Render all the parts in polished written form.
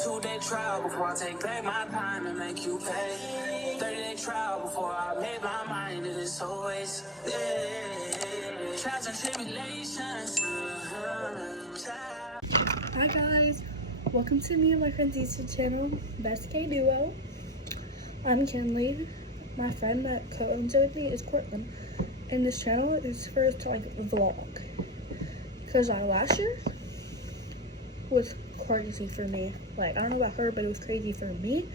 2-day trial before I take back my time and make you pay. 30-day trial before I made my mind, and it's always trials and tribulations. Hi guys, welcome to me and my friend's YouTube channel, Best K Duo. I'm Kinley. My friend that co-owns it with me is Cortland, and this channel is for us to vlog. Cause last year was crazy for me. I don't know about her, but it was crazy for me,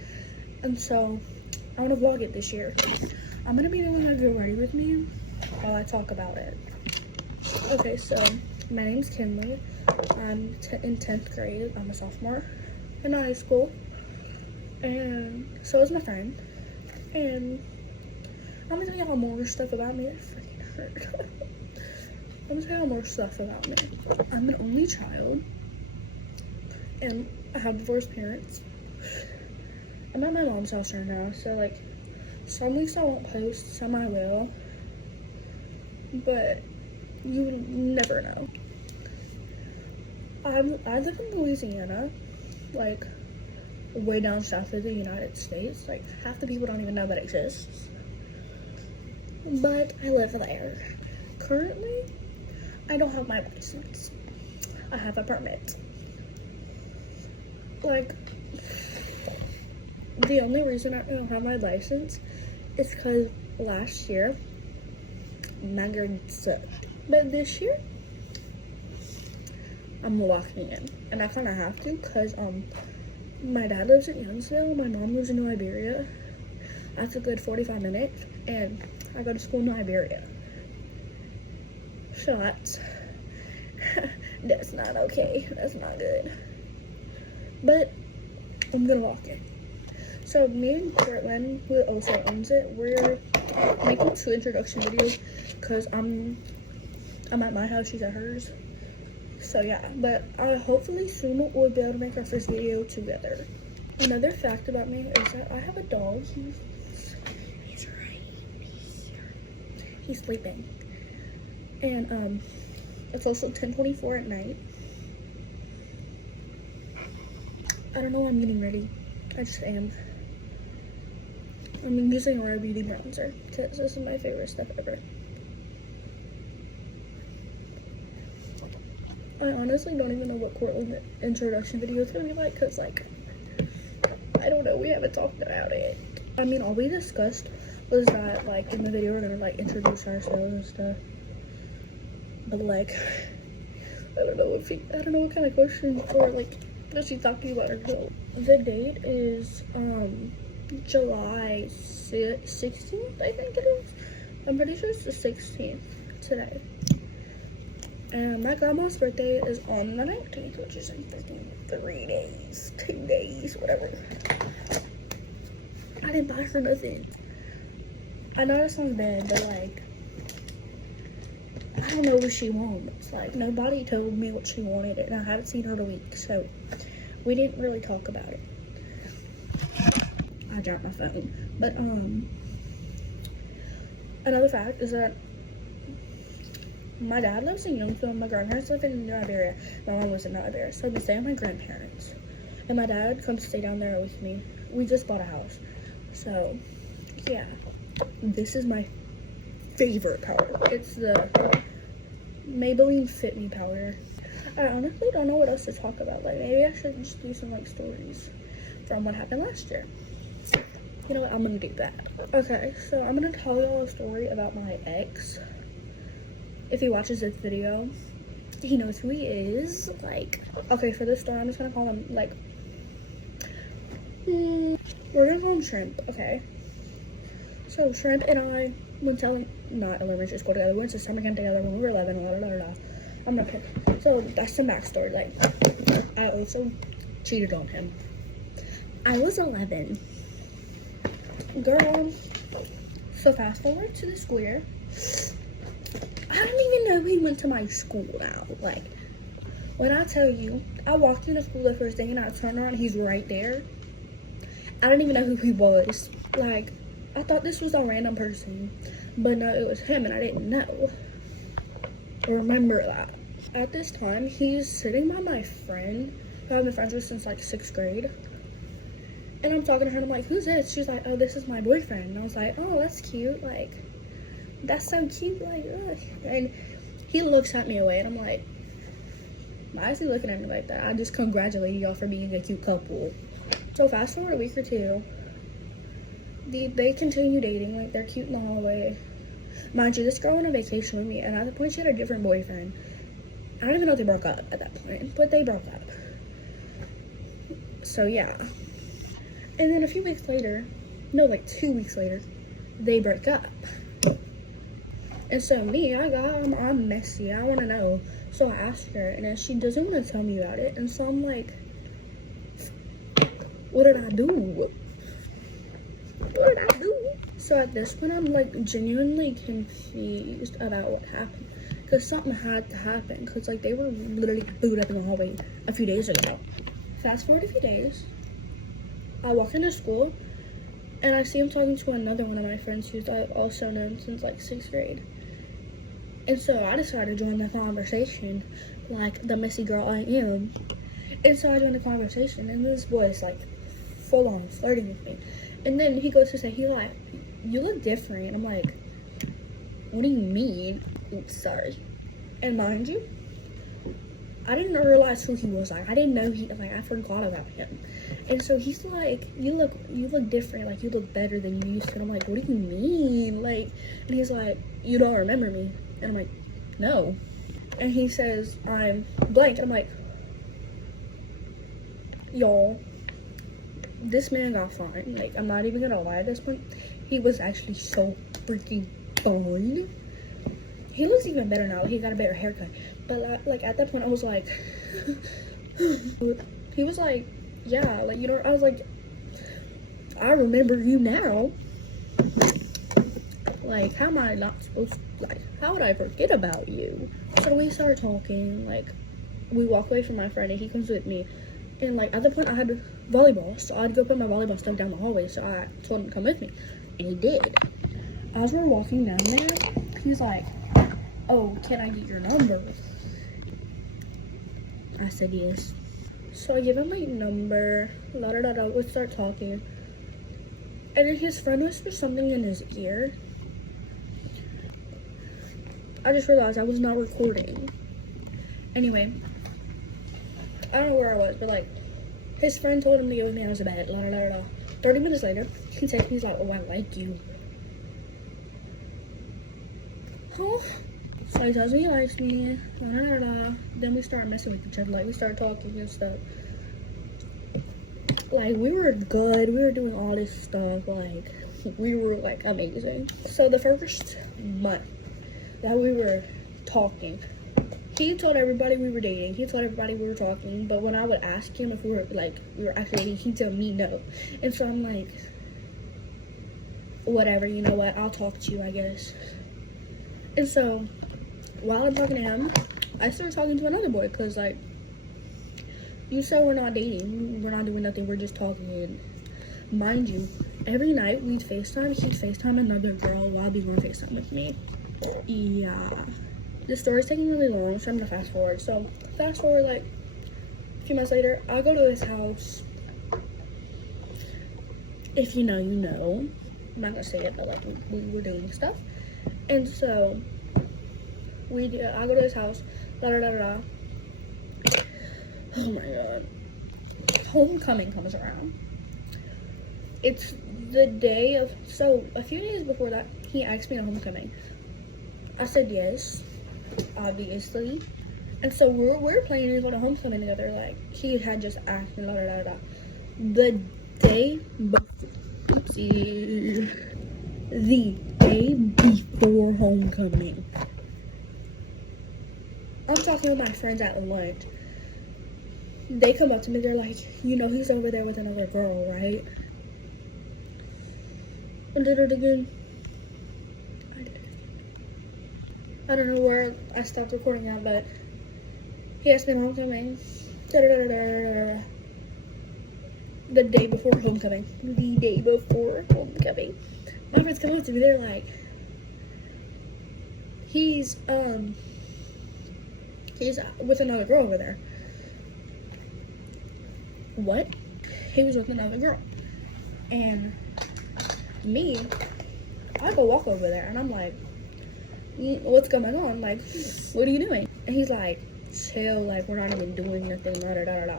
and so I want to vlog it this year. I'm gonna be the one that go ready with me while I talk about it. Okay, so my name's Kinley. I'm in 10th grade. I'm a sophomore in high school, and so is my friend. And I'm gonna tell y'all more stuff about me. It freaking hurt. I'm gonna tell y'all more stuff about me. I'm an only child, and I have divorced parents. I'm at my mom's house right now, so some weeks I won't post, some I will, but you never know. I live in Louisiana, way down south of the United States. Half the people don't even know that exists. But I live there. Currently, I don't have my license. I have a permit. The only reason I don't have my license is because last year, my grades sucked. But this year, I'm walking in, and I kind of have to because my dad lives in Youngsville, my mom lives in Liberia. That's a good 45 minutes, and I go to school in Liberia. So that's not okay. That's not good. But I'm gonna walk in. So me and Cortland, who also owns it, we're making 2 introduction videos because I'm at my house, she's at hers. So yeah, but hopefully soon we'll be able to make our first video together. Another fact about me is that I have a dog. He's right here. He's sleeping. And it's also 10:24 at night. I don't know why I'm getting ready. I just am. I'm using Rare Beauty bronzer because this is my favorite stuff ever. I honestly don't even know what Cortland's introduction video is gonna be like, because I don't know, we haven't talked about it. I mean, all we discussed was that in the video we're gonna introduce ourselves and stuff. But I don't know what kind of questions or does she talk to you about herself. The date is July 16th, I think it is. I'm pretty sure it's the 16th today. And my grandma's birthday is on the 19th, which is in 3 days, 2 days, whatever. I didn't buy her nothing. I know that sounds bad, but I don't know what she wants. Nobody told me what she wanted, and I haven't seen her in a week, so we didn't really talk about it. I dropped my phone. But another fact is that my dad lives in Youngsville, my grandparents live in Liberia, my mom lives in Liberia, so I've been staying with my grandparents. And my dad comes to stay down there with me. We just bought a house. So, yeah. This is my favorite powder. It's the Maybelline Fit Me powder. I honestly don't know what else to talk about. Maybe I should just do some, stories from what happened last year. You know what? I'm gonna do that. Okay, so I'm gonna tell y'all a story about my ex. If he watches this video, he knows who he is. Okay, for this story, I'm just gonna call him, we're gonna call him Shrimp, okay? So, Shrimp and I went to, not elementary school together, we went to summer camp together when we were 11, I'm not kidding. So, that's the backstory. I also cheated on him. I was 11. Girl. So, fast forward to the school year. I don't even know he went to my school now. When I tell you, I walked into school the first day and I turned around and he's right there. I didn't even know who he was. I thought this was a random person, but no, it was him and I didn't know. Remember that. At this time, he's sitting by my friend who I've been friends with since like 6th grade. And I'm talking to her and I'm like, who's this? She's like, oh, this is my boyfriend. And I was like, oh, that's cute. Like, that's so cute. Like, ugh. And he looks at me away and I'm like, why is he looking at me like that? I just congratulated y'all for being a cute couple. So fast forward a week or two, they continue dating. Like, they're cute in the hallway. Mind you, this girl went on vacation with me, and at the point she had a different boyfriend. I don't even know if they broke up at that point, but they broke up. So yeah. And then a few weeks later, no, like 2 weeks later, they break up. And so me, I'm messy. I want to know. So I asked her, and then she doesn't want to tell me about it. And so I'm like, what did I do? What did I do? So at this point, I'm like genuinely confused about what happened. Because something had to happen. Because like they were literally booed up in the hallway a few days ago. Fast forward a few days. I walk into school, and I see him talking to another one of my friends who's I've also known since like 6th grade. And so I decided to join the conversation like the messy girl I am. And so I joined the conversation, and this boy is like full on flirting with me. And then he goes to say, he like, you look different. And I'm like, what do you mean? Oops, sorry. And mind you, I didn't realize who he was. Like, I didn't know I forgot about him. And so he's like, you look different. Like, you look better than you used to. And I'm like, what do you mean? Like, and he's like, you don't remember me. And I'm like, no. And he says, I'm blank. And I'm like, y'all, this man got fine. Like, I'm not even gonna lie at this point. He was actually so freaking fine. He looks even better now. He got a better haircut. But like at that point, I was like, he was like, yeah, like, you know, I was like, I remember you now. Like, how am I not supposed to, like, how would I forget about you? So we start talking, like, we walk away from my friend and he comes with me. And like at the point I had volleyball, so I'd go put my volleyball stuff down the hallway, so I told him to come with me. And he did. As we're walking down there, he's like, oh, can I get your number? I said yes. So I give him my number, we start talking. And then his friend whispers something in his ear. I just realized I was not recording. Anyway, I don't know where I was, but like, his friend told him to go with me out of bed, 30 minutes later, he texts me, he's like, oh, I like you. Huh? So he tells me he likes me, Then we start messing with each other, like, we start talking and stuff. Like, we were good, we were doing all this stuff, like, we were, like, amazing. So the first month that we were talking, he told everybody we were dating, he told everybody we were talking, but when I would ask him if we were actually dating, he'd tell me no. And so I'm like, whatever, you know what, I'll talk to you, I guess. And so, while I'm talking to him, I started talking to another boy, because, like, you said we're not dating, we're not doing nothing, we're just talking. And mind you, every night we'd FaceTime, he'd FaceTime another girl while he'd on FaceTime with me. Yeah. The story's taking really long, so I'm gonna fast forward. So, fast forward, like, a few months later, I go to his house. If you know, you know. I'm not gonna say it, but, like, we were doing stuff. And so, I go to his house, Oh my god. Homecoming comes around. It's the day of, so, a few days before that, he asked me to homecoming. I said yes, obviously. And so we're planning to go to homecoming together. Like, he had just asked me, The day before homecoming, I'm talking with my friends at lunch. They come up to me, they're like, you know, he's over there with another girl, right? I did it again. I don't know where I stopped recording at, but he asked me to homecoming. The day before homecoming. The day before homecoming. My friends come up to me, they're like, he's with another girl over there. what? He was with another girl. And me, I go walk over there and I'm like, what's going on? Like, what are you doing? And he's like, chill, like, we're not even doing nothing, da da da da.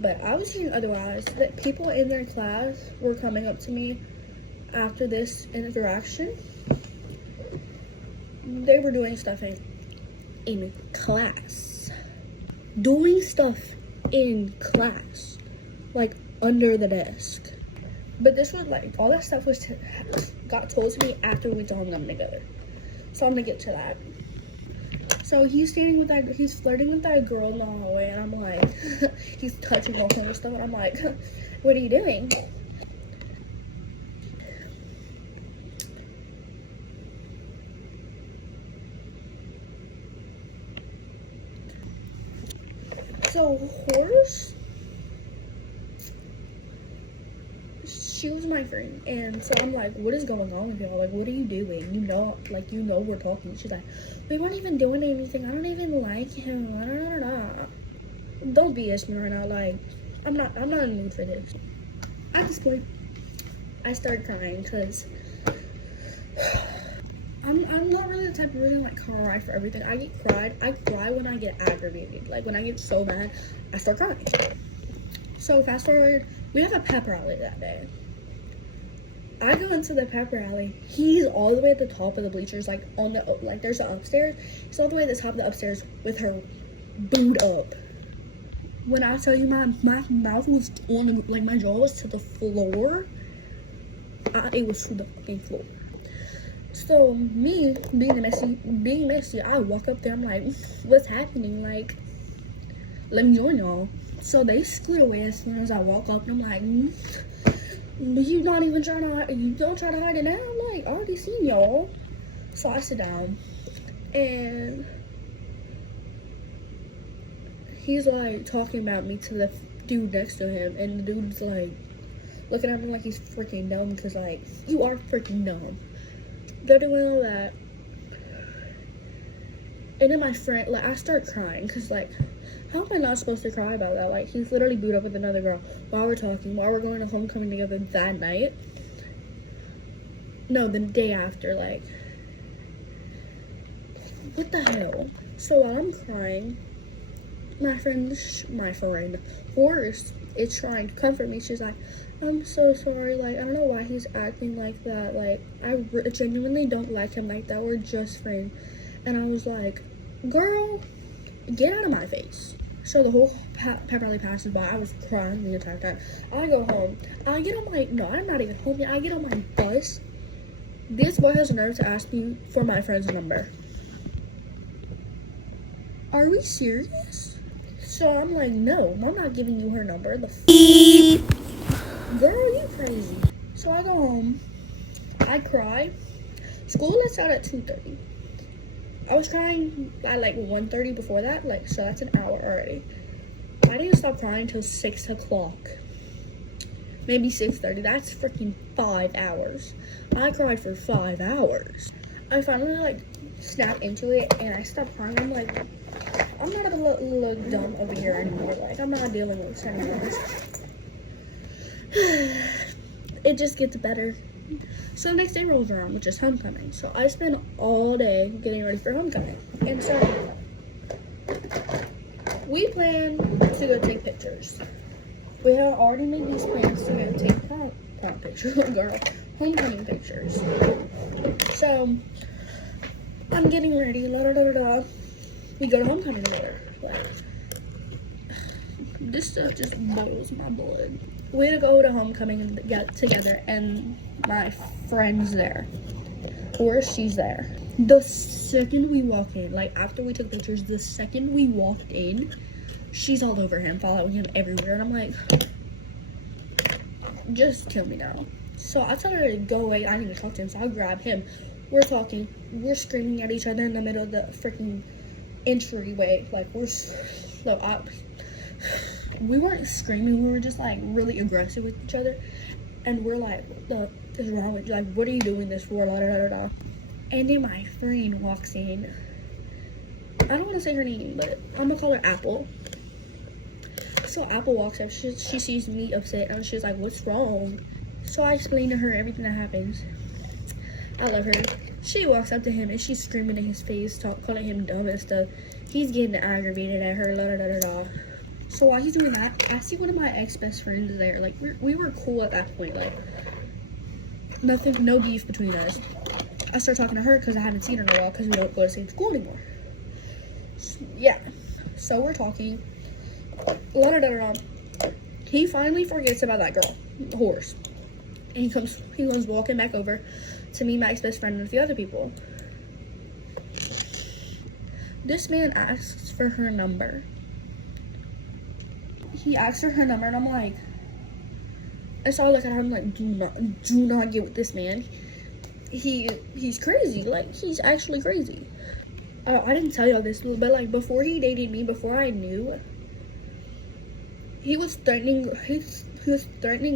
But I was hearing otherwise, that people in their class were coming up to me after this interaction. They were doing stuff in class. Doing stuff in class. Like, under the desk. But this was like, all that stuff got told to me after we saw them together. So I'm gonna get to that. So he's flirting with that girl in the hallway, and I'm like, he's touching all kinds of stuff, and I'm like, what are you doing? So Horse, she was my friend, and so I'm like, what is going on with y'all? Like, what are you doing? You know we're talking. She's like, we weren't even doing anything. I don't even like him. Don't BS me right now. Like, I'm not in the mood for this. At this point, I started crying because I'm not really the type of person like cry for everything. I cry when I get aggravated. Like, when I get so mad, I start crying. So fast forward, we have a pep rally that day. I go into the pep rally. He's all the way at the top of the bleachers, like there's an upstairs. He's all the way at the top of the upstairs with her booed up. When I tell you my mouth was on, like, my jaw was to the floor. It was to the fucking floor. So me being messy, I walk up there. I'm like, what's happening? Like, let me join y'all. So they split away as soon as I walk up, and I'm like, you don't try to hide it now? I'm like, I already seen y'all. So I sit down, and he's like talking about me to the dude next to him, and the dude's like looking at me like he's freaking dumb, because, like, you are freaking dumb. They're doing all that, and then my friend, like, I start crying, because, like, how am I not supposed to cry about that? Like, he's literally booed up with another girl while we're talking, while we're going to homecoming together that night. No, the day after. Like, what the hell? So while I'm crying, my friend Horace is trying to comfort me. She's like, I'm so sorry. Like, I don't know why he's acting like that. Like, I genuinely don't like him like that. We're just friends. And I was like, girl, get out of my face. So the whole pep rally passes by. I was crying the entire time. I go home. I get on my, no, I'm not even home yet. I get on my bus. This boy has the nerve to ask me for my friend's number. Are we serious? So I'm like, no, I'm not giving you her number. Girl, you crazy. So I go home. I cry. School lets out at 2:30. I was crying at like 1:30 before that, like, so that's an hour already. I didn't stop crying until 6 o'clock. Maybe 6:30. That's freaking 5 hours. I cried for 5 hours. I finally, like, snapped into it, and I stopped crying. I'm like, I'm not gonna look dumb over here anymore. Like, I'm not dealing with this anymore. It just gets better. So the next day rolls around, which is homecoming. So I spend all day getting ready for homecoming. And so we plan to go take pictures. We have already made these plans to go take prom pictures, girl, homecoming pictures. So I'm getting ready. We go to homecoming together. Like, this stuff just boils my blood. We go to homecoming and get together, and my friend's there, or she's there. The second we walk in, like, after we took pictures, the second we walked in, she's all over him, following him everywhere, and I'm like, just kill me now. So I tell her to go away. I need to talk to him, so I grab him. We're talking. We're screaming at each other in the middle of the freaking entryway. Like, we weren't screaming, we were just, like, really aggressive with each other, and we're like, what the is wrong with you? Like, what are you doing this for? And then my friend walks in. I don't want to say her name, but I'm gonna call her Apple. So Apple walks up, she sees me upset, and she's like, what's wrong? So I explain to her everything that happens. I love her. She walks up to him and she's screaming in his face, calling him dumb and stuff. He's getting aggravated at her, la da da da da. So while he's doing that, I see one of my ex-best friends there. Like, we were cool at that point. Like, nothing, no beef between us. I start talking to her because I haven't seen her in a while because we don't go to the same school anymore. Yeah. So we're talking. La da da da da. He finally forgets about that girl, horse. And he comes walking back over to me, my ex-best friend, and a few other people. This man asks for her number. He asks for her number, and I'm like, and so I look at her, I'm like, do not get with this man. He's crazy. Like, he's actually crazy. I didn't tell y'all this, but like, before he dated me, before I knew, he was threatening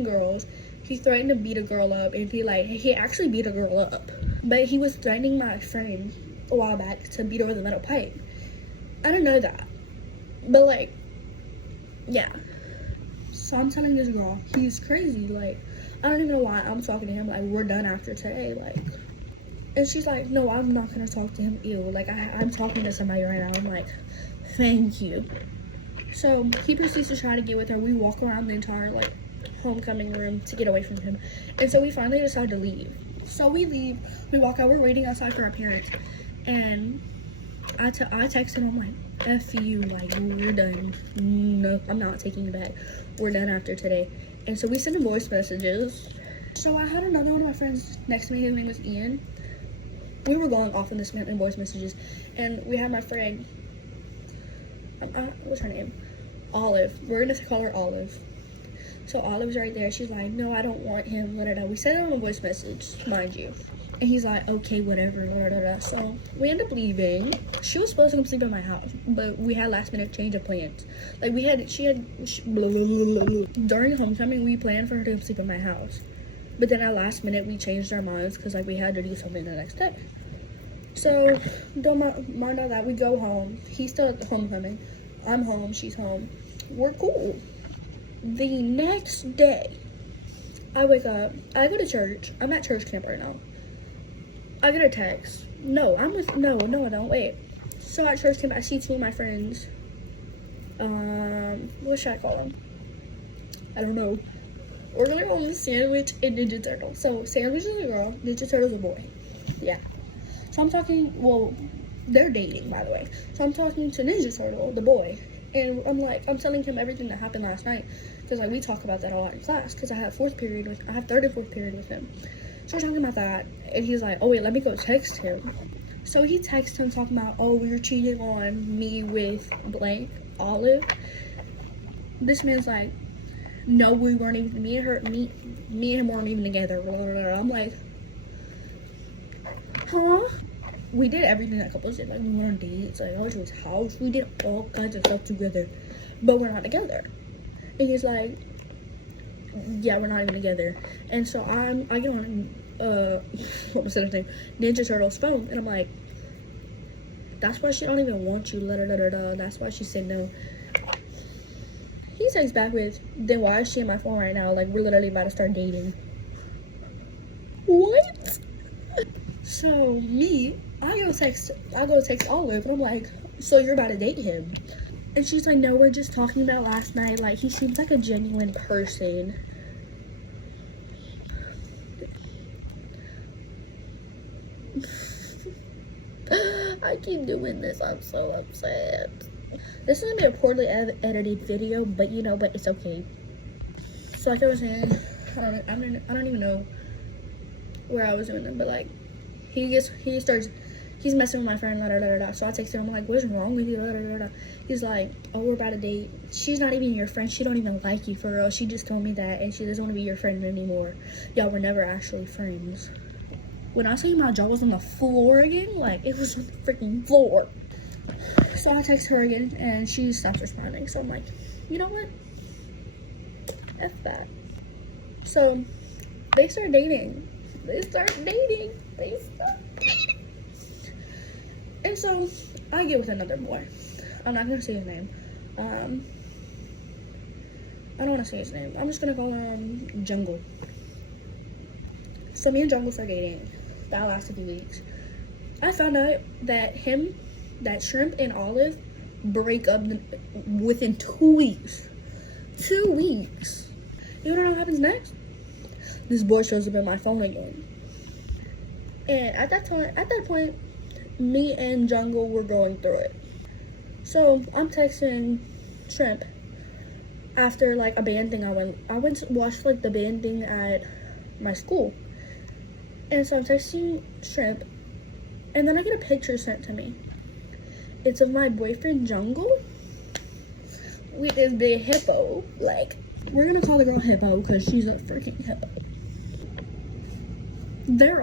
girls. He threatened to beat a girl up, and he actually beat a girl up. But he was threatening my friend a while back to beat her with a metal pipe. I didn't know that. But like, yeah. So I'm telling this girl, he's crazy. Like, I don't even know why I'm talking to him. Like, we're done after today. Like, and she's like, no, I'm not gonna talk to him. Ew. Like, I'm talking to somebody right now. I'm like, thank you. So he proceeds to try to get with her. We walk around the entire like homecoming room to get away from him, and so we finally decide to leave. So we leave, we walk out, we're waiting outside for our parents, and I text him, I'm like, F you, like, we're done. No, I'm not taking you back. We're done after today. And so we send him voice messages. So I had another one of my friends next to me, his name was Ian. We were going off in voice messages, and we had my friend, what's her name? Olive. We're gonna call her Olive. So Olive's right there. She's like, no, I don't want him. We sent him a voice message, mind you. And he's like, okay, whatever. So we end up leaving. She was supposed to come sleep at my house, but we had last minute change of plans. Like during homecoming, we planned for her to come sleep at my house. But then at last minute, we changed our minds because like we had to do something the next day. So don't mind all that. We go home. He's still at the homecoming. I'm home. She's home. We're cool. The next day, I wake up, I go to church. I'm at church camp right now. I get a text. No, I don't. Wait. So at church camp, I see two of my friends. What should I call them? I don't know. We're gonna call them Sandwich and Ninja Turtle. So Sandwich is a girl, Ninja Turtle's a boy. Yeah. So I'm talking, well, they're dating, by the way. So I'm talking to Ninja Turtle, the boy. And I'm telling him everything that happened last night, because like we talk about that a lot in class. Because I have third and fourth period with him. So we're talking about that, and he's like, "Oh wait, let me go text him." So he texts him talking about, "Oh, we were cheating on me with blank Olive." This man's like, "No, we weren't even. Me and him weren't even together." Blah, blah, blah. I'm like, "Huh?" We did everything that couples did. Like, we went on dates, like, I went to his house. We did all kinds of stuff together. But we're not together. And he's like, yeah, we're not even together. And so I get on, what was his name? Ninja Turtle's phone. And I'm like, that's why she don't even want you. That's why she said no. He texts back with, then why is she in my phone right now? Like, we're literally about to start dating. What? So I go text Olive, and I'm like, so you're about to date him? And she's like, no, we're just talking about last night. Like, he seems like a genuine person. I keep doing this. I'm so upset. This is gonna be a poorly edited video, but it's okay. So like I was saying, I don't even know where I was doing it, but like, he's messing with my friend, So I text him, I'm like, what's wrong with you? He's like, oh, we're about to date. She's not even your friend. She don't even like you, for real. She just told me that, and she doesn't want to be your friend anymore. Y'all were never actually friends. When I say my jaw was on the floor again, like, it was on the freaking floor. So I text her again, and she stops responding. So I'm like, you know what? F that. So they start dating. And so I get with another boy. I'm not gonna say his name. I don't want to say his name. I'm just gonna call him Jungle. So me and Jungle started dating. That lasted a few weeks. I found out that Shrimp and Olive break up within 2 weeks. 2 weeks. You wanna know what happens next? This boy shows up in my phone again. And at that point, me and Jungle were going through it. So I'm texting Shrimp after like a band thing I went to watch like the band thing at my school. And so I'm texting Shrimp, and then I get a picture sent to me. It's of my boyfriend Jungle with this big hippo. Like, we're gonna call the girl Hippo because she's a freaking hippo. They're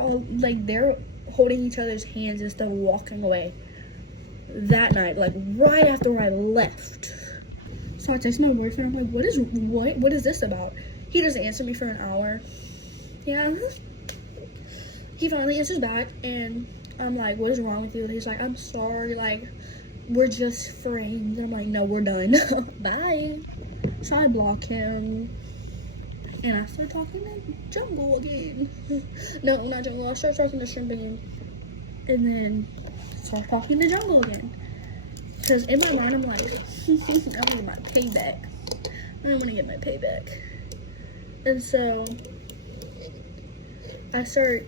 holding each other's hands instead of walking away that night, like right after I left. So I text my boyfriend, I'm like, what is this about? He doesn't answer me for an hour. Yeah. He finally answers back, and I'm like, what is wrong with you? And he's like, I'm sorry, like, we're just friends. And I'm like, no, we're done. Bye. So I block him, and I start talking to Jungle again. No, not Jungle. I start talking to Shrimp again, and then start talking to Jungle again. Because in my mind, I'm like, I'm gonna get my payback. I'm gonna get my payback. And so I start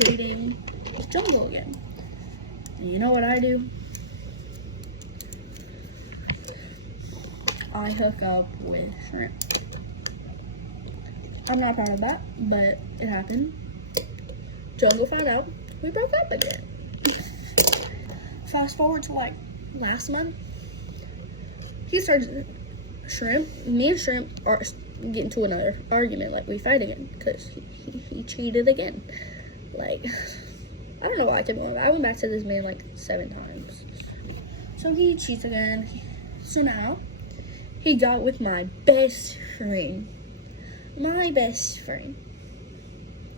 dating Jungle again. And you know what I do? I hook up with Shrimp. I'm not proud of that, but it happened. Jungle found out. We broke up again. Fast forward to like last month. He started me and Shrimp are getting to another argument. Like, we fight again because he cheated again. Like, I don't know why I kept going. I went back to this man like 7 times. So he cheats again. So now he got with my best friend. My best friend.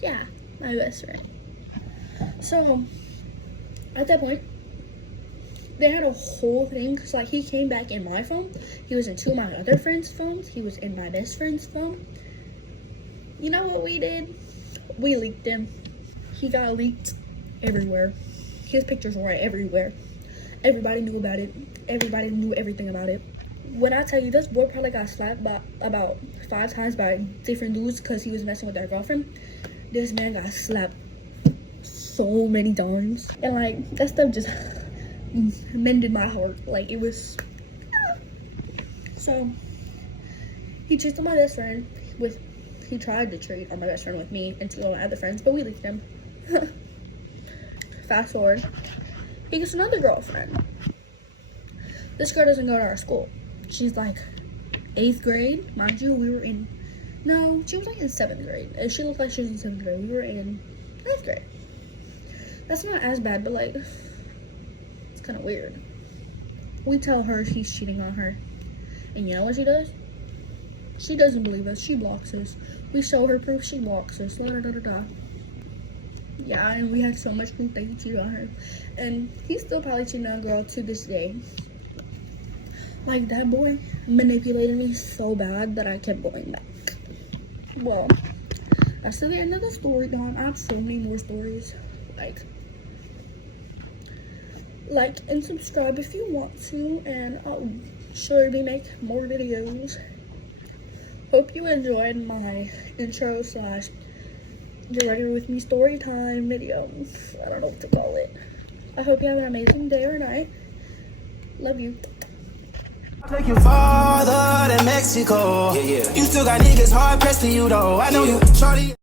Yeah, my best friend. So at that point, they had a whole thing because like he came back in my phone. He was in 2 of my other friends' phones. He was in my best friend's phone. You know what we did? We leaked him. He got leaked everywhere. His pictures were everywhere. Everybody knew about it. Everybody knew everything about it. When I tell you, this boy probably got slapped by about 5 times by different dudes because he was messing with their girlfriend. This man got slapped so many times. And like, that stuff just mended my heart. Like, it was. So he cheated on my best friend he tried to cheat on my best friend with me and 2 of my other friends, but we leaked him. Fast forward, he gets another girlfriend. This girl doesn't go to our school. She's like 8th grade, mind you. She was like in 7th grade. And she looked like she was in 7th grade. We were in 9th grade. That's not as bad, but like, it's kind of weird. We tell her he's cheating on her, and you know what she does? She doesn't believe us. She blocks us. We show her proof. She blocks us. Da da da da da. Yeah, and we had so much proof that he cheated on her, and he's still probably cheating on a girl to this day. Like, that boy manipulated me so bad that I kept going back. Well, that's the end of the story time. I have so many more stories. Like and subscribe if you want to, and I'll surely make more videos. Hope you enjoyed my intro / get ready with me story time video. I don't know what to call it. I hope you have an amazing day or night. Love you. Take you farther than Mexico. Yeah. You still got niggas hard pressed to you though. I know you, shorty.